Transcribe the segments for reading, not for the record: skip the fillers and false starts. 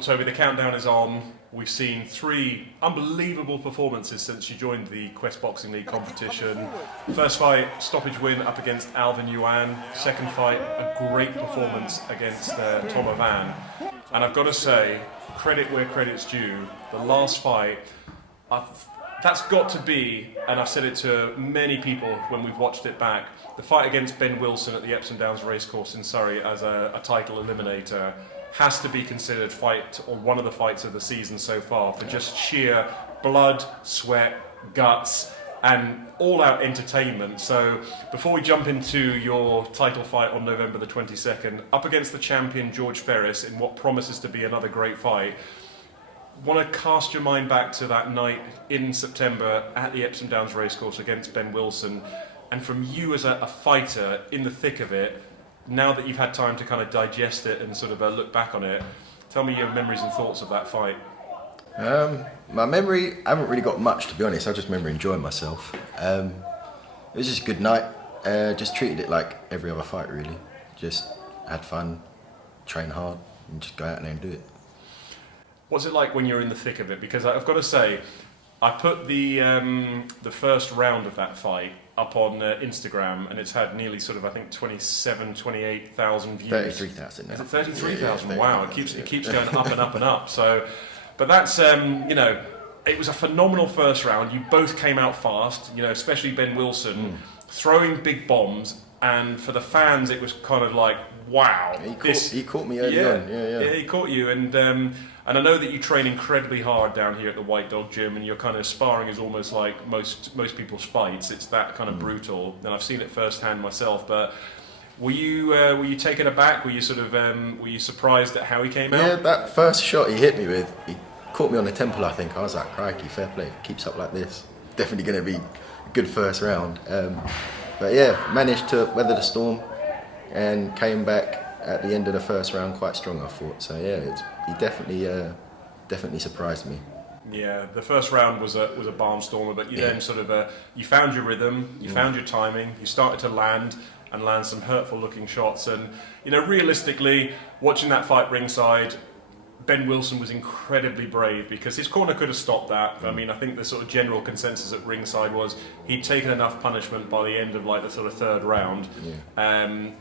Well, Toby, the countdown is on. We've seen 3 unbelievable performances since you joined the Quest Boxing League competition. First fight, stoppage win up against Alvin Yuan. Second fight, a great performance against Tom Van. And I've got to say, credit where credit's due. The last fight, that's got to be, and I've said it to many people when we've watched it back, the fight against Ben Wilson at the Epsom Downs Racecourse in Surrey as a title eliminator has to be considered fight, or one of the fights of the season so far, for just sheer blood, sweat, guts, and all-out entertainment. So before we jump into your title fight on November the 22nd, up against the champion George Ferris in what promises to be another great fight, want to cast your mind back to that night in September at the Epsom Downs Racecourse against Ben Wilson, and from you as a fighter in the thick of it, now that you've had time to kind of digest it and sort of look back on it, tell me your memories and thoughts of that fight. My memory, I haven't really got much, to be honest. I just remember enjoying myself. It was just a good night. Just treated it like every other fight, really. Just had fun, train hard, and just go out there and do it. What's it like when you're in the thick of it? Because I've got to say, I put the first round of that fight up on Instagram, and it's had nearly sort of, I think, 28,000 views. 33,000 now. Is it 33,000? Yeah, wow, it keeps going up and up and up. So, but that's, it was a phenomenal first round. You both came out fast, especially Ben Wilson, throwing big bombs, and for the fans, it was kind of like, wow. He caught me early on. Yeah, he caught you, and I know that you train incredibly hard down here at the White Dog Gym, and your kind of sparring is almost like most people's fights. It's that kind of brutal, and I've seen it firsthand myself. But were you taken aback? Were you sort of were you surprised at how he came out? Yeah, that first shot he hit me with, he caught me on the temple. I think I was like, crikey, fair play. If it keeps up like this, definitely going to be a good first round. But yeah, managed to weather the storm and came back at the end of the first round quite strong, I thought. So yeah, he definitely surprised me. Yeah, the first round was a barnstormer, but you then sort of you found your rhythm, you found your timing, you started to land some hurtful looking shots, and realistically, watching that fight ringside, Ben Wilson was incredibly brave because his corner could have stopped that. I mean, I think the sort of general consensus at ringside was he'd taken enough punishment by the end of like the sort of third round,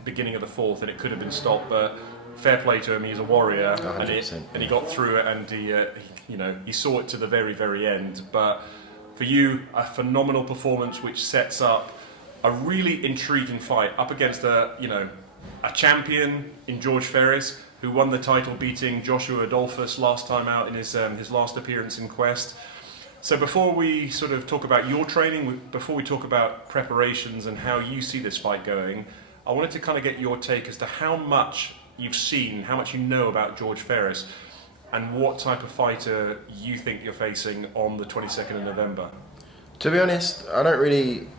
beginning of the fourth, and it could have been stopped. But fair play to him, he's a warrior, and he got through it, and he saw it to the very, very end. But for you, a phenomenal performance which sets up a really intriguing fight up against a champion in George Ferris, who won the title beating Joshua Adolphus last time out in his last appearance in Quest. So before we sort of talk about your training, before we talk about preparations and how you see this fight going, I wanted to kind of get your take as to how much you've seen, how much you know about George Ferris, and what type of fighter you think you're facing on the 22nd of November. To be honest, I don't really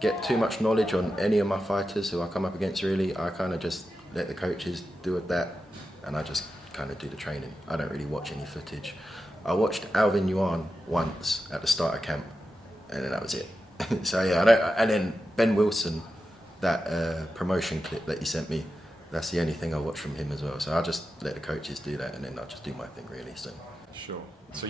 get too much knowledge on any of my fighters who I come up against, really. I kind of just let the coaches do with that, and I just kind of do the training. I don't really watch any footage. I watched Alvin Yuan once at the start of camp, and then that was it. So yeah, and then Ben Wilson, that promotion clip that he sent me, that's the only thing I watch from him as well. So I just let the coaches do that, and then I'll just do my thing, really. So sure. So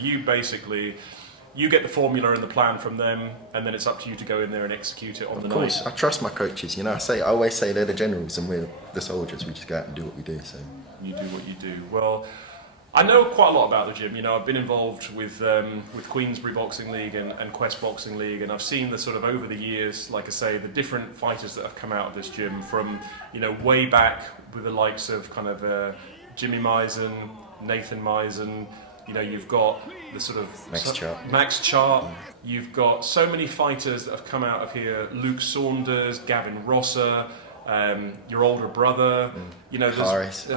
you get the formula and the plan from them, and then it's up to you to go in there and execute it on the night. Of course, I trust my coaches. I always say they're the generals and we're the soldiers. We just go out and do what we do. So you do what you do. Well, I know quite a lot about the gym. I've been involved with Queensbury Boxing League and Quest Boxing League, and I've seen the sort of over the years, like I say, the different fighters that have come out of this gym from way back with the likes of kind of Jimmy Misen, Nathan Misen. You've got the sort of Max Chart. You've got so many fighters that have come out of here. Luke Saunders, Gavin Rosser, your older brother. There's Haris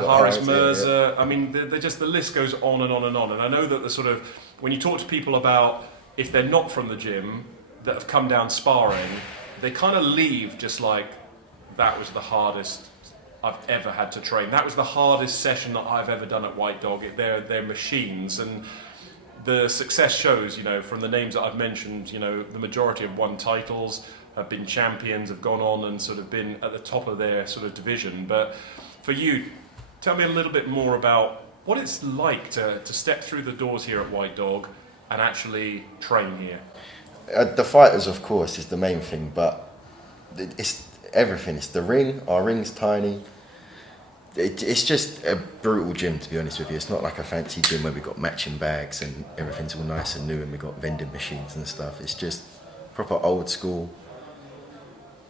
Mirza. Yeah. I mean, the list goes on and on and on. And I know that the sort of when you talk to people about if they're not from the gym that have come down sparring, they kind of leave just like that was the hardest I've ever had to train. That was the hardest session that I've ever done at White Dog. They're machines, and the success shows, from the names that I've mentioned, the majority have won titles, have been champions, have gone on and sort of been at the top of their sort of division. But for you, tell me a little bit more about what it's like to step through the doors here at White Dog and actually train here. The fighters, of course, is the main thing, but it's everything. It's the ring. Our ring's tiny. It's just a brutal gym, to be honest with you. It's not like a fancy gym where we got matching bags and everything's all nice and new and we got vending machines and stuff. It's just proper old school.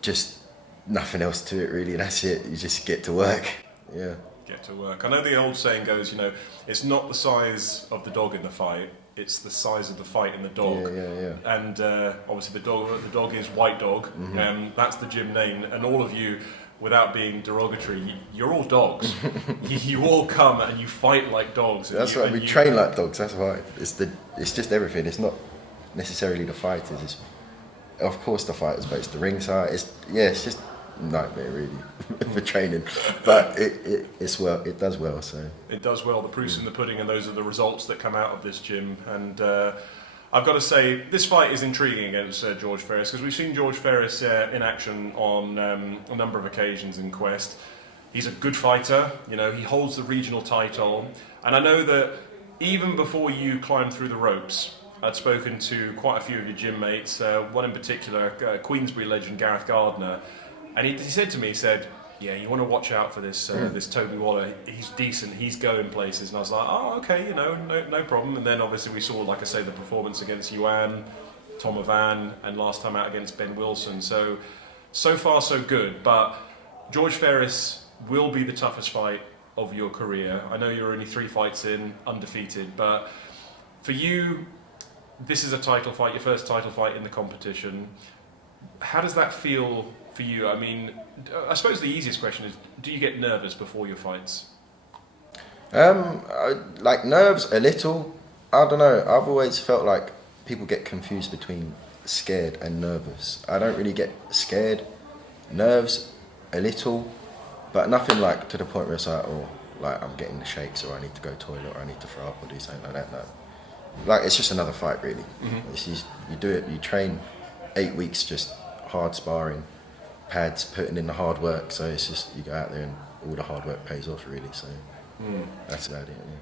Just nothing else to it, really. That's it. You just get to work. Yeah. Get to work. I know the old saying goes, it's not the size of the dog in the fight, it's the size of the fight in the dog. Yeah. And obviously the dog is White Dog, and that's the gym name. And all of you, without being derogatory, you're all dogs. You all come and you fight like dogs. That's right. We train like dogs. That's right. It's just everything. It's not necessarily the fighters. It's of course the fighters, but it's the ringside. It's just nightmare really for training, but it does well. So it does well. The proof's in the pudding, and those are the results that come out of this gym. And I've got to say, this fight is intriguing against George Ferris, because we've seen George Ferris in action on a number of occasions in Quest. He's a good fighter. He holds the regional title, and I know that even before you climbed through the ropes, I'd spoken to quite a few of your gym mates. One in particular, Queensbury legend Gareth Gardner. And he said to me, yeah, you want to watch out for this this Toby Waller. He's decent. He's going places. And I was like, oh, okay, no problem. And then obviously we saw, like I say, the performance against Yuan, Tom Avan, and last time out against Ben Wilson. So far so good. But George Ferris will be the toughest fight of your career. I know you're only 3 fights in, undefeated. But for you, this is a title fight, your first title fight in the competition. How does that feel for you? I mean, I suppose the easiest question is, do you get nervous before your fights? Like nerves a little. I don't know. I've always felt like people get confused between scared and nervous. I don't really get scared. Nerves a little, but nothing like to the point where it's like, oh, like I'm getting the shakes, or I need to go toilet, or I need to throw up, or do something like that. No. Like it's just another fight, really. You do it. You train 8 weeks just hard sparring, pads, putting in the hard work. So it's just you go out there and all the hard work pays off, really. So that's about it. Yeah.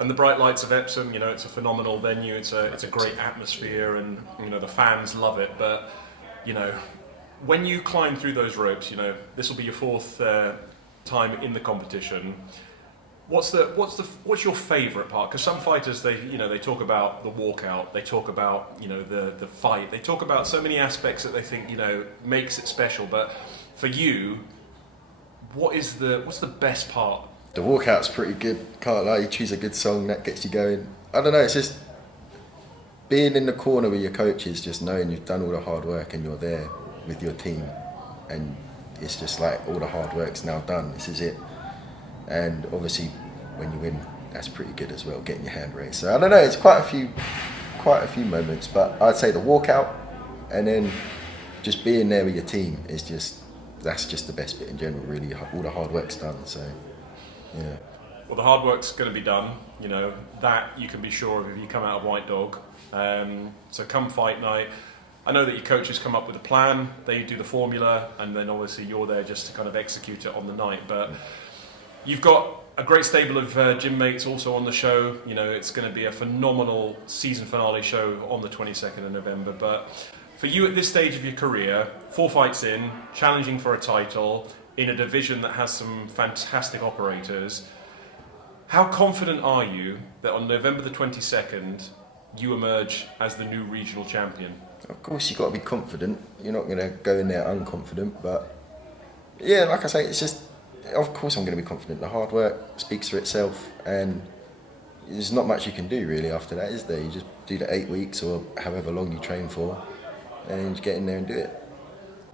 And the bright lights of Epsom, it's a phenomenal venue. It's a great atmosphere, and the fans love it. But when you climb through those ropes, this will be your 4th time in the competition. What's your favourite part? Because some fighters, they talk about the walkout, they talk about the fight, they talk about so many aspects that they think makes it special. But for you, what's the best part? The walkout's pretty good. Can't lie. You choose a good song that gets you going. I don't know. It's just being in the corner with your coaches, just knowing you've done all the hard work and you're there with your team, and it's just like all the hard work's now done. This is it. And obviously, when you win, that's pretty good as well, getting your hand raised. So I don't know, it's quite a few moments, but I'd say the walkout, and then just being there with your team that's just the best bit in general, really. All the hard work's done, so yeah. Well, the hard work's going to be done. That you can be sure of if you come out of White Dog. So come fight night, I know that your coaches come up with a plan, they do the formula, and then obviously you're there just to kind of execute it on the night. But you've got a great stable of gym mates also on the show. It's going to be a phenomenal season finale show on the 22nd of November. But for you at this stage of your career, 4 fights in, challenging for a title, in a division that has some fantastic operators, how confident are you that on November the 22nd, you emerge as the new regional champion? Of course, you've got to be confident. You're not going to go in there unconfident, but yeah, like I say, it's just, of course I'm going to be confident. The hard work speaks for itself, and there's not much you can do really after that, is there? You just do the 8 weeks or however long you train for, and then you just get in there and do it.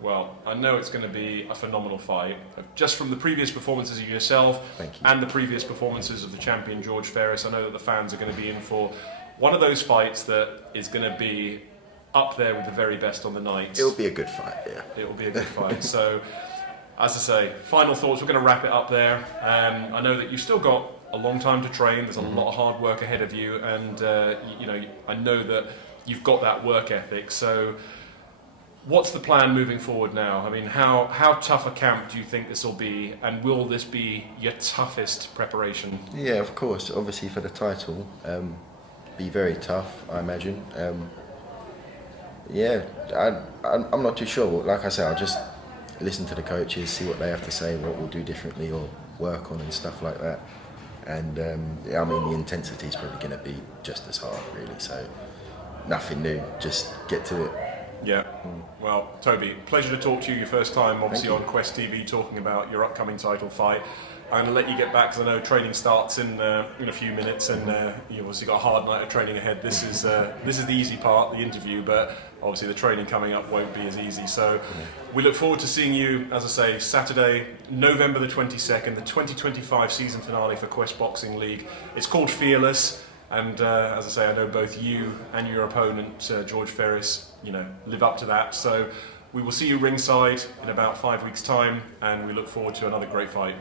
Well, I know it's going to be a phenomenal fight. Just from the previous performances of yourself and the previous performances of the champion George Ferris, I know that the fans are going to be in for one of those fights that is going to be up there with the very best on the night. It'll be a good fight, yeah. It will be a good fight. So, as I say, final thoughts, we're going to wrap it up there. I know that you've still got a long time to train, there's a lot of hard work ahead of you, and I know that you've got that work ethic. So, What's the plan moving forward now? I mean, how tough a camp do you think this will be, and will this be your toughest preparation? Yeah, of course. Obviously for the title, be very tough, I imagine. Yeah, I'm not too sure. Like I said, I'll just listen to the coaches, see what they have to say, what we'll do differently or work on and stuff like that. And yeah, I mean, the intensity is probably going to be just as hard, really. So nothing new, just get to it. Yeah. Well, Toby, pleasure to talk to you. Your first time, obviously, on Quest TV, talking about your upcoming title fight. I'm going to let you get back because I know training starts in a few minutes, and you obviously got a hard night of training ahead. This is the easy part, the interview, but obviously the training coming up won't be as easy. So we look forward to seeing you, as I say, Saturday, November the 22nd, the 2025 season finale for Quest Boxing League. It's called Fearless. And as I say, I know both you and your opponent, George Ferris, live up to that. So we will see you ringside in about 5 weeks' time, and we look forward to another great fight.